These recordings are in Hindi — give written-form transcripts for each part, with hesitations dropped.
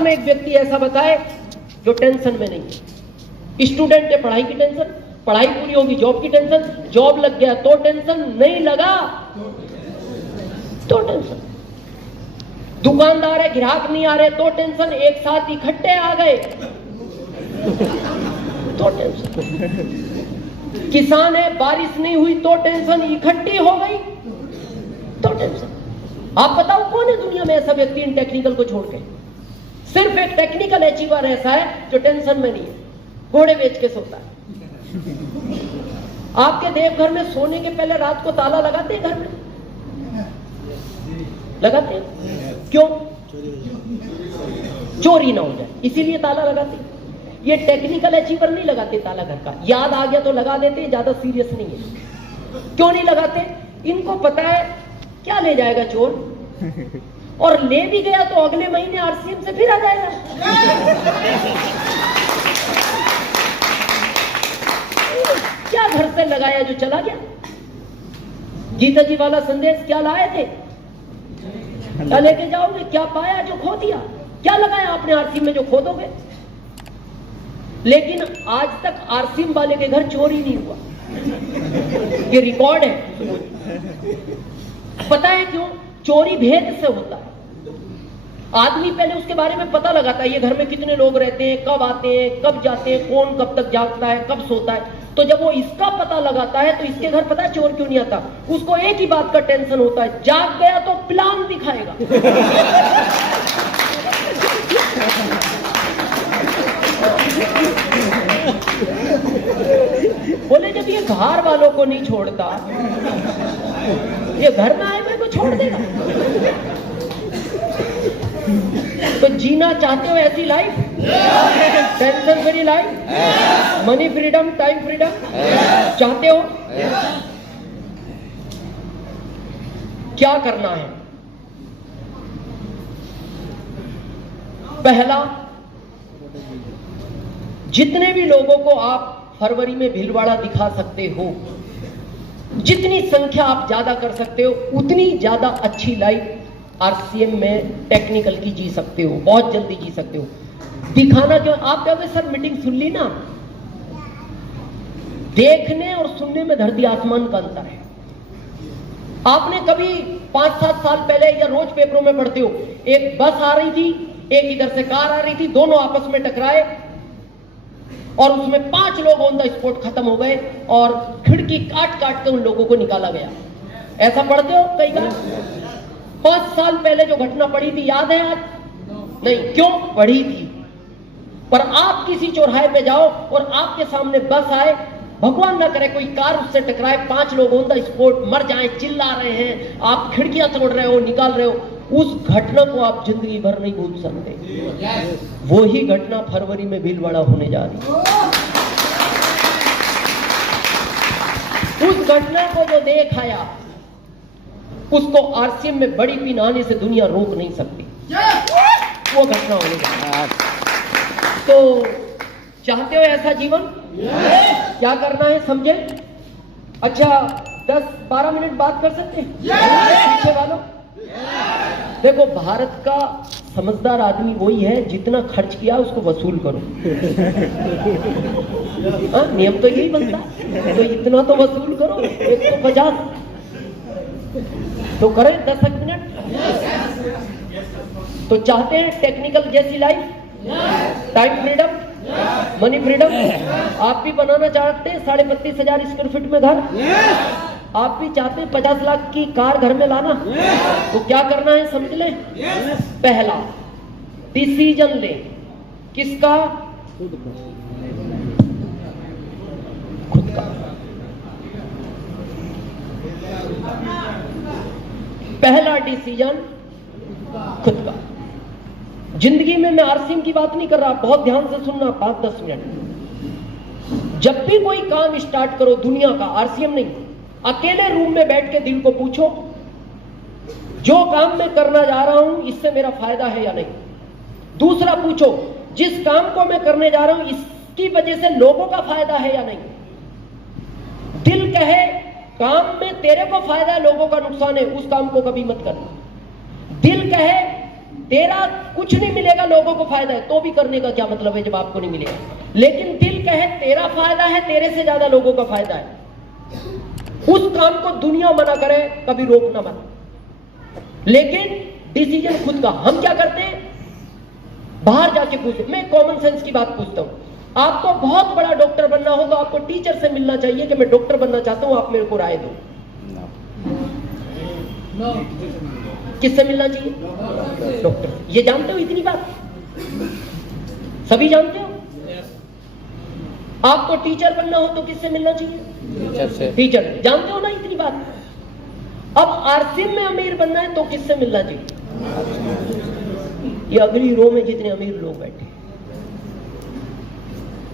में एक व्यक्ति ऐसा बताए जो टेंशन में नहीं है। स्टूडेंट है, पढ़ाई की टेंशन, पढ़ाई पूरी होगी जॉब की टेंशन, जॉब लग गया तो टेंशन, नहीं लगा तो टेंशन। दुकानदार है, ग्राहक नहीं आ रहे तो टेंशन, एक साथ इकट्ठे आ गए तो टेंशन। किसान है, बारिश नहीं हुई तो टेंशन, इकट्ठी हो गई तो टेंशन। आप बताओ कौन है दुनिया में ऐसा व्यक्ति इन टेक्निकल को छोड़ के? सिर्फ एक टेक्निकल अचीवर ऐसा है जो टेंशन में नहीं है, घोड़े बेच के सोता है। आपके देवघर में सोने के पहले रात को ताला लगाते हैं? घर में लगाते हैं? क्यों? चोरी ना हो जाए, इसीलिए ताला लगाते हैं। ये टेक्निकल अचीवर नहीं लगाते ताला घर का, याद आ गया तो लगा देते हैं, ज्यादा सीरियस नहीं है। क्यों नहीं लगाते? इनको पता है क्या ले जाएगा चोर, और ले भी गया तो अगले महीने आरसीएम से फिर आ जाएगा। क्या घर से लगाया जो चला गया? गीता जी वाला संदेश क्या लाए थे? क्या लेके जाओगे? क्या पाया जो खो दिया? क्या लगाया आपने आरसीएम में जो खो दोगे? लेकिन आज तक आरसीएम वाले के घर चोरी नहीं हुआ, ये रिकॉर्ड है। पता है क्यों? चोरी भेद से होता है। आदमी पहले उसके बारे में पता लगाता है, ये घर में कितने लोग रहते हैं, कब आते हैं, कब जाते हैं, कौन कब तक जागता है, कब सोता है। तो जब वो इसका पता लगाता है तो इसके घर पता है चोर क्यों नहीं आता? उसको एक ही बात का टेंशन होता है, जाग गया तो प्लान दिखाएगा। बोले जब ये बाहर वालों को नहीं छोड़ता, ये घर में आए मेरे को छोड़ देगा। तो जीना चाहते हो ऐसी life, tension free life, money freedom, time freedom चाहते हो? क्या करना है? पहला, जितने भी लोगों को आप फरवरी में भीलवाड़ा दिखा सकते हो, जितनी संख्या आप ज्यादा कर सकते हो, उतनी ज्यादा अच्छी लाइफ आरसीएम में टेक्निकल की जी सकते हो, बहुत जल्दी जी सकते हो। दिखाना क्यों? आप कहोगे सर मीटिंग सुन ली ना। देखने और सुनने में धरती आसमान का अंतर है। आपने कभी 5-7 साल पहले, या रोज पेपरों में पढ़ते हो, एक बस आ रही थी, एक इधर से कार आ रही थी, दोनों आपस में टकराए और उसमें 5 लोग ऑन द स्पॉट खत्म हो गए और खिड़की काट काट के उन लोगों को निकाला गया। ऐसा पढ़ते हो कई बार? 5 साल पहले जो घटना पड़ी थी याद है आज? नहीं। क्यों पढ़ी थी? पर आप किसी चौराहे पे जाओ और आपके सामने बस आए, भगवान ना करे कोई कार उससे टकराए, 5 लोग ऑन द स्पॉट मर जाएं, चिल्ला रहे हैं, आप खिड़कियां तोड़ रहे हो, निकाल रहे हो, उस घटना को आप जिंदगी भर नहीं भूल सकते। वो ही घटना फरवरी में भीलवाड़ा होने जा रही है। उस घटना को जो देख आया, उसको आरसीएम में बड़ी पिन आने से दुनिया रोक नहीं सकती। वो घटना होने जा रही है। तो चाहते हो ऐसा जीवन? क्या करना है समझे? अच्छा 10-12 मिनट बात कर सकते हैं पीछे वालों? देखो, भारत का समझदार आदमी वही है जितना खर्च किया उसको वसूल करो। नियम तो यही बनता है, तो इतना तो वसूल करो, 150 तो करें 10 मिनट। तो चाहते हैं टेक्निकल जैसी life, time freedom, money freedom? आप भी बनाना चाहते हैं 32,500 स्क्वायर फीट में घर? आप भी चाहते हैं 50 लाख की कार घर में लाना? तो क्या करना है समझ लें। पहला, डिसीजन ले। किसका? खुद का। पहला डिसीजन खुद का। जिंदगी में मैं आरसीएम की बात नहीं कर रहा, बहुत ध्यान से सुनना, 5-10 मिनट। जब भी कोई काम स्टार्ट करो दुनिया का, आरसीएम नहीं, अकेले रूम में बैठ के दिल को पूछो, जो काम मैं करना जा रहा हूं इससे मेरा फायदा है या नहीं। दूसरा पूछो, जिस काम को मैं करने जा रहा हूं इसकी वजह से लोगों का फायदा है या नहीं। दिल कहे काम में तेरे को फायदा है, लोगों का नुकसान है, उस काम को कभी मत करना। दिल कहे तेरा कुछ नहीं मिलेगा, लोगों को फायदा है, तो भी करने का क्या मतलब है जब आपको नहीं मिलेगा। लेकिन दिल कहे तेरा फायदा है, तेरे से ज्यादा लोगों का फायदा है, उस काम को दुनिया मना करे, कभी रोकना मत। लेकिन डिसीजन खुद का। हम क्या करते हैं, बाहर जाके पूछते। मैं कॉमन सेंस की बात पूछता हूं, आपको बहुत बड़ा डॉक्टर बनना हो तो आपको टीचर से मिलना चाहिए कि मैं डॉक्टर बनना चाहता हूं, आप मेरे को राय दो। किससे मिलना चाहिए? डॉक्टर। ये जानते हो इतनी बात? सभी जानते हो? आपको टीचर बनना हो तो किससे मिलना चाहिए? टीचर से। टीचर। जानते हो ना इतनी बात? अब आरसीएम में अमीर बनना है तो किससे मिलना चाहिए? ये अगली रो में जितने अमीर लोग बैठे,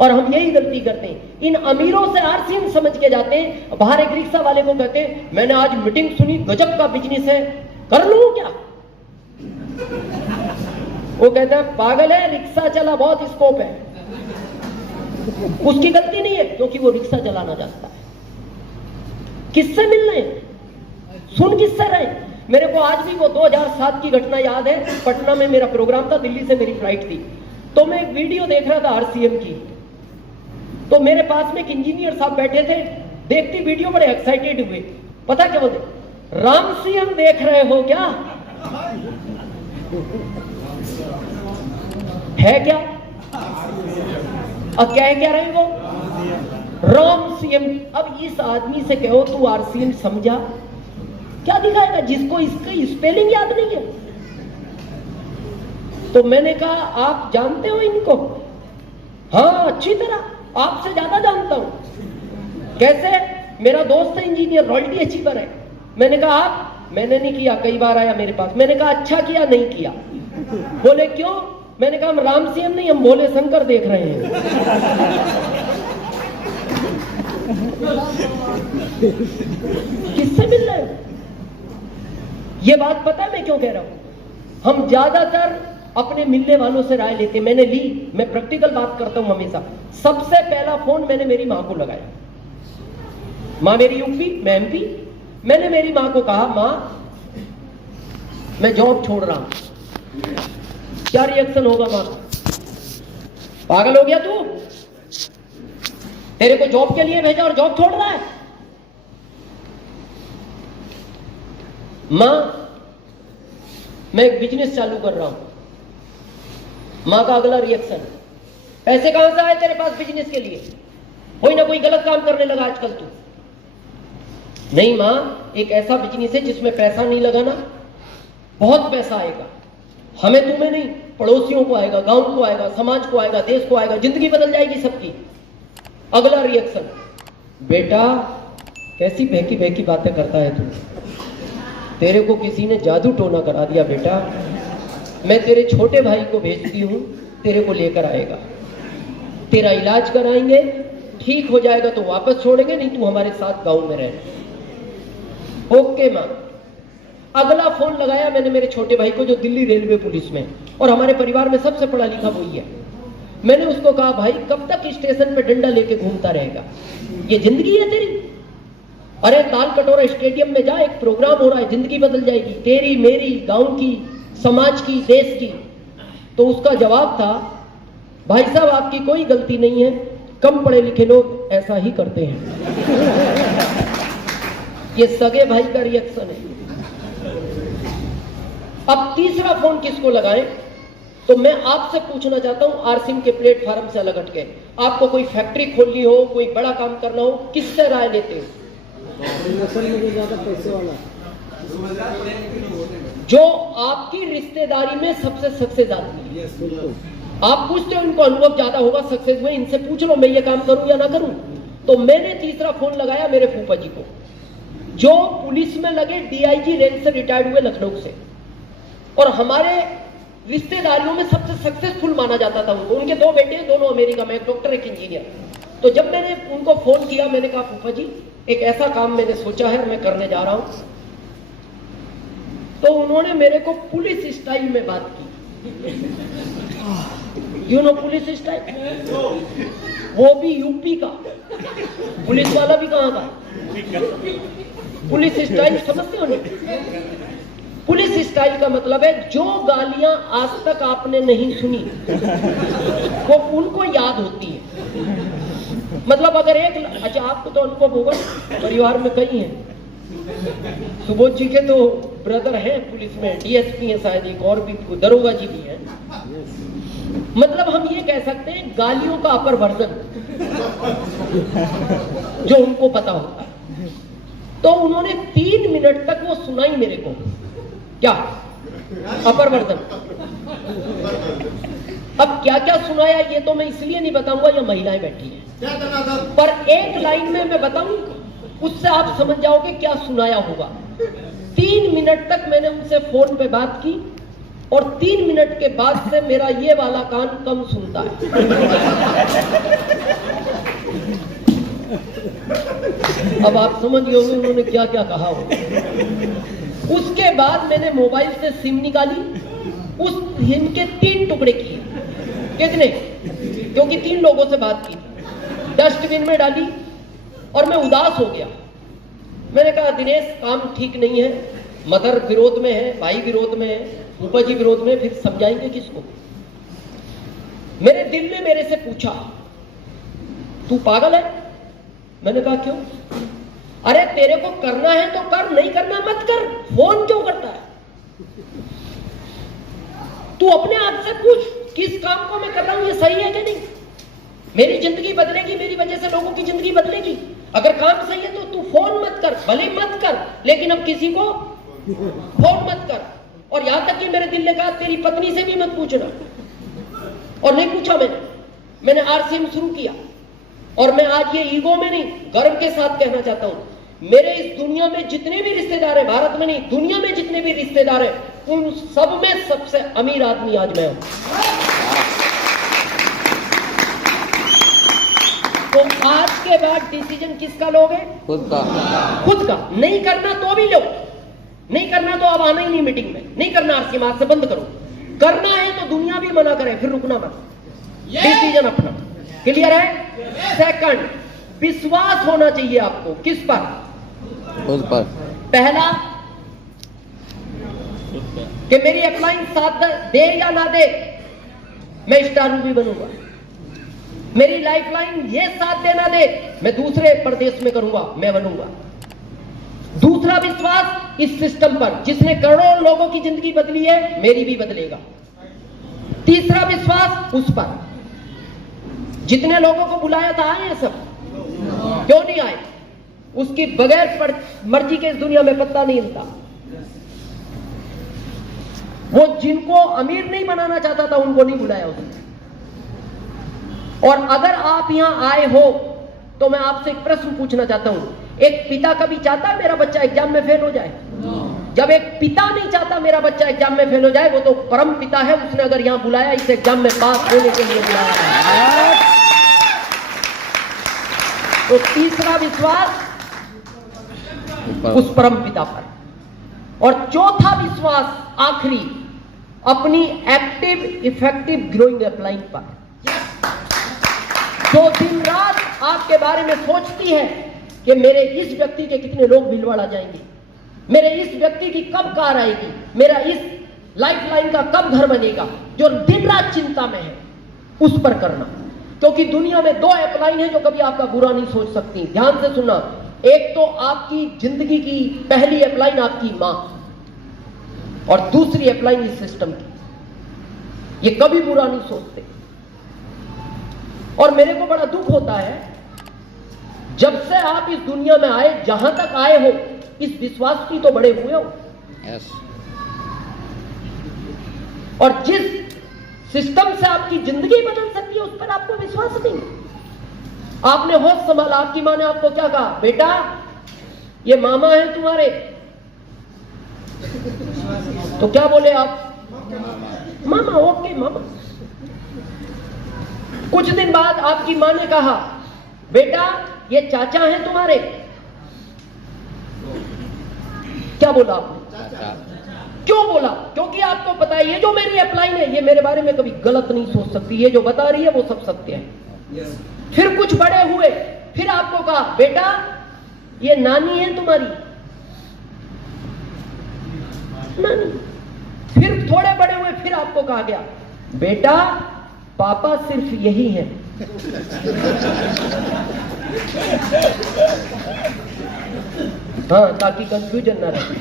और हम यही गलती करते हैं, इन अमीरों से आरसीएम समझ के जाते हैं। बाहर एक रिक्शा वाले को कहते हैं मैंने आज मीटिंग सुनी, गजब का बिजनेस है, कर लूं क्या? वो कहता है पागल है, रिक्शा चला बहुत स्कोप है। उसकी गलती नहीं है क्योंकि वो रिक्शा चलाना जानता है। किससे मिल रहे हैं? सुन किससे रहे? मेरे को आज भी वो 2007 की घटना याद है। पटना में मेरा प्रोग्राम था, दिल्ली से मेरी फ्लाइट थी, तो मैं एक वीडियो देख रहा था आरसीएम की। तो मेरे पास में एक इंजीनियर साहब बैठे थे, देखती वीडियो बड़े एक्साइटेड हुए। पता क्या बोलते? राम सीएम देख रहे हो क्या? है क्या? अब कह क्या रहे वो? राम सीएम। अब इस आदमी से कहो तू आरसीएम समझा, क्या दिखाएगा जिसको इसकी स्पेलिंग याद नहीं है? तो मैंने कहा आप जानते हो इनको? हाँ अच्छी तरह, आपसे ज्यादा जानता हूं। कैसे? मेरा दोस्त है इंजीनियर, रॉयल्टी अचीवर है। मैंने कहा आप? मैंने नहीं किया, कई बार आया मेरे पास। मैंने कहा अच्छा किया नहीं किया। बोले क्यों? मैंने कहा हम राम सीएम नहीं, हम भोले शंकर देख रहे हैं। किससे मिल रहे हो? ये बात पता है मैं क्यों कह रहा हूं? हम ज्यादातर अपने मिलने वालों से राय लेते। मैंने ली, मैं प्रैक्टिकल बात करता हूं हमेशा। सबसे पहला फोन मैंने मेरी मां को लगाया। मां मेरी यूपी, मैं एमपी। मैंने मेरी मां को कहा मां मैं जॉब छोड़ रहा हूं। क्या रिएक्शन होगा मां? पागल हो गया तू? तेरे को जॉब के लिए भेजा और जॉब छोड़ रहा है? मां मैं एक बिजनेस चालू कर रहा हूं। मां का अगला रिएक्शन, पैसे कहां से आए तेरे पास बिजनेस के लिए? कोई ना कोई गलत काम करने लगा आजकल तू। नहीं मां, एक ऐसा बिजनेस है जिसमें पैसा नहीं लगाना, बहुत पैसा आएगा। हमें तुम्हें नहीं, पड़ोसियों को आएगा, गांव को आएगा, समाज को आएगा, देश को आएगा, जिंदगी बदल जाएगी सबकी। अगला रिएक्शन, बेटा कैसी बहकी बहकी बातें करता है तू? तेरे को किसी ने जादू टोना करा दिया बेटा। मैं तेरे छोटे भाई को भेजती हूं, तेरे को लेकर आएगा, तेरा इलाज कराएंगे, ठीक हो जाएगा तो वापस छोड़ेंगे, नहीं तू हमारे साथ गांव में रह। ओके मां। अगला फोन लगाया मैंने मेरे छोटे भाई को जो दिल्ली रेलवे पुलिस में, और हमारे परिवार में सबसे पढ़ा लिखा वही है। मैंने उसको कहा भाई कब तक स्टेशन पे डंडा लेके घूमता रहेगा? ये जिंदगी है तेरी? अरे ताल कटोरा स्टेडियम में जा, एक प्रोग्राम हो रहा है, जिंदगी बदल जाएगी तेरी, मेरी, गांव की, समाज की, देश की। तो उसका जवाब था भाई साहब आपकी कोई गलती नहीं है, कम पढ़े लिखे लोग ऐसा ही करते हैं। ये सगे भाई का रिएक्शन है। अब तीसरा फोन किसको लगाएं? तो मैं आपसे पूछना चाहता हूं, आरसीएम के प्लेटफॉर्म से अलग हटके, आपको कोई फैक्ट्री खोलनी हो, कोई बड़ा काम करना हो, किससे राय लेते हो? ज्यादा पैसे वाला जो आपकी रिश्तेदारी में सबसे सक्सेस आदमी है। आप पूछते हो इनको अनुभव ज्यादा होगा सक्सेस में, इनसे पूछ लो मैं ये काम करूं या ना करूं। तो मैंने तीसरा फोन लगाया मेरे फूफा जी को, जो पुलिस में लगे डीआईजी रैंक से रिटायर्ड हुए लखनऊ से, और हमारे रिश्तेदारियों में सबसे सक्सेसफुल माना जाता था उनको। उनके दो बेटे, दोनों अमेरिका में, एक डॉक्टर एक इंजीनियर। तो जब मैंने उनको फोन किया, मैंने कहा फूफा जी एक ऐसा काम मैंने सोचा है, मैं करने जा रहा हूं। तो उन्होंने मेरे को पुलिस स्टाइल में बात की। यू नो पुलिस स्टाइल, वो भी यूपी का पुलिस वाला भी कहां का, पुलिस स्टाइल समझते हो नहीं? पुलिस स्टाइल का मतलब है जो गालियां आज तक आपने नहीं सुनी वो उनको याद होती है। मतलब अगर अच्छा आपको तो अनुभव होगा, परिवार में कई हैं, सुबोध जी के तो ब्रदर हैं पुलिस में, डीएसपी हैं शायद, एक और भी दरोगा जी भी हैं। मतलब हम ये कह सकते हैं गालियों का अपर वर्जन जो उनको पता होता है। तो उन्होंने 3 मिनट तक वो सुनाई मेरे को, क्या अपर वर्जन। अब क्या क्या सुनाया ये तो मैं इसलिए नहीं बताऊंगा, ये महिलाएं बैठी हैं, पर एक लाइन में मैं बताऊं, उससे आप समझ जाओगे क्या सुनाया होगा। 3 मिनट तक मैंने उनसे फोन पे बात की और 3 मिनट के बाद से मेरा ये वाला कान कम सुनता है। अब आप समझ गए होंगे उन्होंने क्या क्या कहा हो। उसके बाद मैंने मोबाइल से सिम निकाली, उस सिम के 3 टुकड़े किए। कितने? क्योंकि 3 लोगों से बात की, डस्टबिन में डाली और मैं उदास हो गया। मैंने कहा दिनेश काम ठीक नहीं है, मदर विरोध में है, भाई विरोध में है, ऊपर जी विरोध में, फिर समझाएंगे किसको। मेरे दिल ने मेरे से पूछा तू पागल है? मैंने कहा क्यों? अरे तेरे को करना है तो कर, नहीं करना मत कर, फोन क्यों करता है? तू अपने आप से पूछ किस काम को मैं कर रहा हूं ये सही है कि नहीं? मेरी जिंदगी बदलेगी, मेरी वजह से लोगों की जिंदगी बदलेगी। अगर काम सही है तो तू फोन मत कर, भले मत कर, लेकिन अब किसी को फोन मत कर। और यहां तक कि मेरे दिल ने कहा तेरी पत्नी से भी मत पूछना, और नहीं पूछा मैंने आरसीएम शुरू किया। और मैं आज ये ईगो में नहीं, गर्व के साथ कहना चाहता हूं, मेरे इस दुनिया में जितने भी रिश्तेदार हैं, भारत में नहीं दुनिया में जितने भी रिश्तेदार हैं, उन सब में सबसे अमीर आदमी आज मैं हूं। तो आज के बाद डिसीजन किसका लोगे? खुद का। खुद का। नहीं करना तो भी लो, नहीं करना तो अब आना ही नहीं मीटिंग में, नहीं करना आरसीएम आज से बंद करो। करना है तो दुनिया भी मना करे, फिर रुकना मत, डिसीजन अपना। क्लियर है? सेकंड, विश्वास होना चाहिए आपको। किस पर? खुद पर। पहला कि मेरी अपलाइन साथ दे या ना दे, मैं स्टार मूवी बनूंगा। मेरी लाइफलाइन ये साथ दे ना दे, मैं दूसरे प्रदेश में करूंगा, मैं बनूंगा। दूसरा विश्वास इस सिस्टम पर, जिसने करोड़ों लोगों की जिंदगी बदली है, मेरी भी बदलेगा। तीसरा विश्वास उस पर, जितने लोगों को बुलाया था आए हैं सब, क्यों नहीं आए? उसकी बगैर मर्जी के इस दुनिया में पत्ता नहीं हिलता। वो जिनको अमीर नहीं बनाना चाहता था उनको नहीं बुलाया उसने। और अगर आप यहां आए हो तो मैं आपसे एक प्रश्न पूछना चाहता हूं, एक पिता कभी चाहता है मेरा बच्चा एग्जाम में फेल हो जाए? जब एक पिता नहीं चाहता मेरा बच्चा एग्जाम में फेल हो जाए, वो तो परम पिता है, उसने अगर यहां बुलाया इस एग्जाम में पास होने के लिए बुलाया है। तो तीसरा विश्वास उस परम पिता पर। और चौथा विश्वास आखिरी, अपनी एक्टिव इफेक्टिव ग्रोइंग अपलाइन पर, जो दिन रात आपके बारे में सोचती है कि मेरे इस व्यक्ति के कितने लोग भीलवाड़ा जाएंगे, मेरे इस व्यक्ति की कब कार आएगी, मेरा इस लाइफलाइन का कब घर बनेगा, जो दिन रात चिंता में है, उस पर करना। क्योंकि दुनिया में 2 अपलाइन है जो कभी आपका बुरा नहीं सोच सकती। ध्यान से सुनना, एक तो आपकी जिंदगी की पहली अपलाइन आपकी मां, और दूसरी अपलाइन इस सिस्टम की। ये कभी बुरा नहीं सोचते। और मेरे को बड़ा दुख होता है, जब से आप इस दुनिया में आए, जहां तक आए हो, इस विश्वास की तो बड़े हुए हो। yes. और जिस सिस्टम से आपकी जिंदगी बदल सकती है उस पर आपको विश्वास नहीं। आपने होश संभाला, आपकी मां ने आपको क्या कहा? बेटा ये मामा है तुम्हारे। तो क्या बोले आप? मामा। ओके मामा। कुछ दिन बाद आपकी मां ने कहा बेटा ये चाचा हैं तुम्हारे। क्या बोला आपने? क्यों बोला? क्योंकि आपको पता है ये जो मेरी अपलाइन है, ये मेरे बारे में कभी गलत नहीं सोच सकती, ये जो बता रही है वो सब सत्य है। फिर कुछ बड़े हुए, फिर आपको कहा बेटा ये नानी है तुम्हारी। सुना नहीं। फिर थोड़े बड़े हुए, फिर आपको कहा गया बेटा पापा सिर्फ यही है। हाँ, ताकि कंफ्यूजन ना रहे।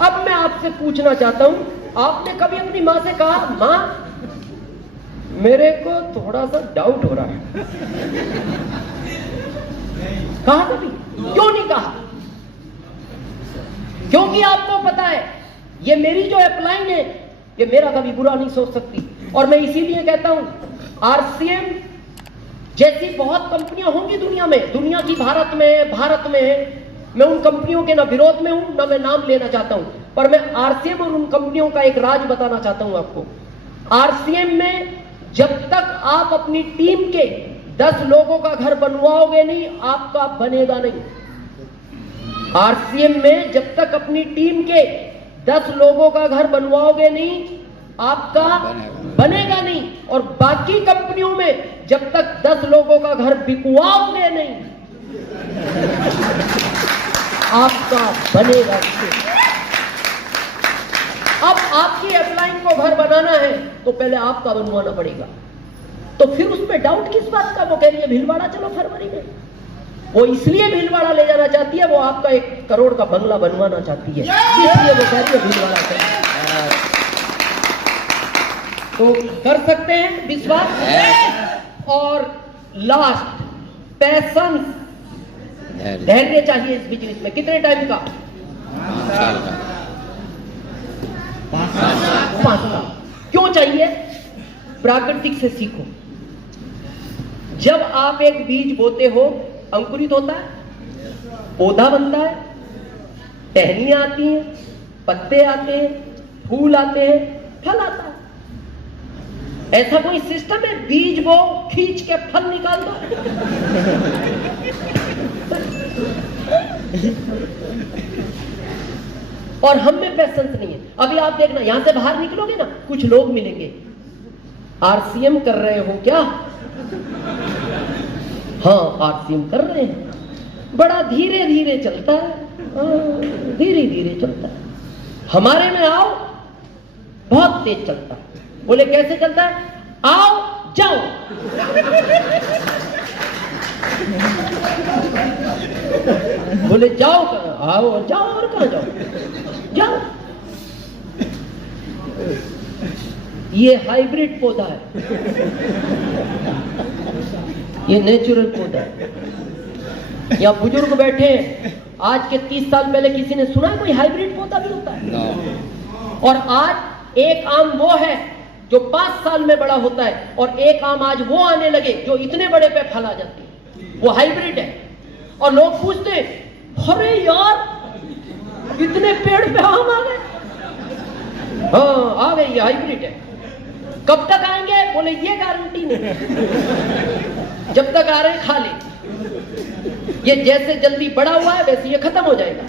अब मैं आपसे पूछना चाहता हूं, आपने कभी अपनी माँ से कहा माँ मेरे को थोड़ा सा डाउट हो रहा है? कहा कभी? क्यों नहीं कहा? क्योंकि आपको पता है ये मेरी जो अपलाइन है ये मेरा कभी बुरा नहीं सोच सकती। और मैं इसीलिए कहता हूं आरसीएम जैसी बहुत कंपनियां होंगी दुनिया में, दुनिया की भारत में है। मैं उन कंपनियों के ना विरोध में हूं ना मैं नाम लेना चाहता हूं, पर मैं आरसीएम और उन कंपनियों का एक राज बताना चाहता हूं आपको। आरसीएम में जब तक आप अपनी टीम के 10 लोगों का घर बनवाओगे नहीं, आपका बनेगा नहीं। आरसीएम में जब तक अपनी टीम के 10 लोगों का घर बनवाओगे नहीं, आपका बनेगा नहीं। और बाकी कंपनियों में जब तक 10 लोगों का घर बिकवाओगे नहीं, आपका बनेगा। अब आपकी अपलाइन को घर बनाना है तो पहले आपका बनवाना पड़ेगा। तो फिर उसमें डाउट किस बात का? वो कह रही है भीलवाड़ा चलो फरवरी में। वो इसलिए भीलवाड़ा ले जाना चाहती है, वो आपका 1 करोड़ का बंगला बनवाना चाहती है, इसलिए वो कह रही है भीलवाड़ा चलो। तो कर सकते हैं विश्वास। और लास्ट, पैशंस, धैर्य चाहिए इस बिजनेस में। कितने टाइम का? 5 साल। क्यों चाहिए? प्राकृतिक से सीखो। जब आप एक बीज बोते हो, अंकुरित होता है, पौधा बनता है, टहनियां आती हैं, पत्ते आते हैं, फूल आते हैं, फल आता है। ऐसा कोई सिस्टम है बीज बो खींच के फल निकाल दो? और हम में पैशंस नहीं है। अभी आप देखना, यहां से बाहर निकलोगे ना, कुछ लोग मिलेंगे, आरसीएम कर रहे हो क्या? हाँ, आरसीएम कर रहे हैं। बड़ा धीरे धीरे चलता है, धीरे धीरे चलता है। हमारे में आओ, बहुत तेज चलता है। बोले कैसे चलता है? आओ जाओ। बोले जाओ, आओ जाओ, और कहां जाओ? जाओ। ये हाइब्रिड पौधा है, ये नेचुरल पौधा है। यहाँ बुजुर्ग बैठे हैं, आज के 30 साल पहले किसी ने सुना है कोई हाइब्रिड पौधा भी होता है? और आज एक आम वो है जो 5 साल में बड़ा होता है, और एक आम आज वो आने लगे जो इतने बड़े पे फल आ जाते हैं, वो हाइब्रिड है। और लोग पूछते हैं अरे यार इतने पेड़ पे आम आ गए? हाँ आ गए, ये हाइब्रिड है। कब तक आएंगे? बोले ये गारंटी नहीं, जब तक आ रहे खा ले। ये जैसे जल्दी बड़ा हुआ है वैसे ये खत्म हो जाएगा।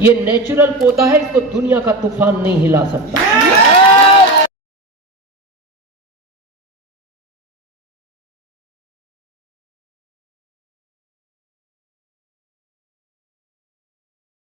ये नेचुरल पौधा है, इसको दुनिया का तूफान नहीं हिला सकता।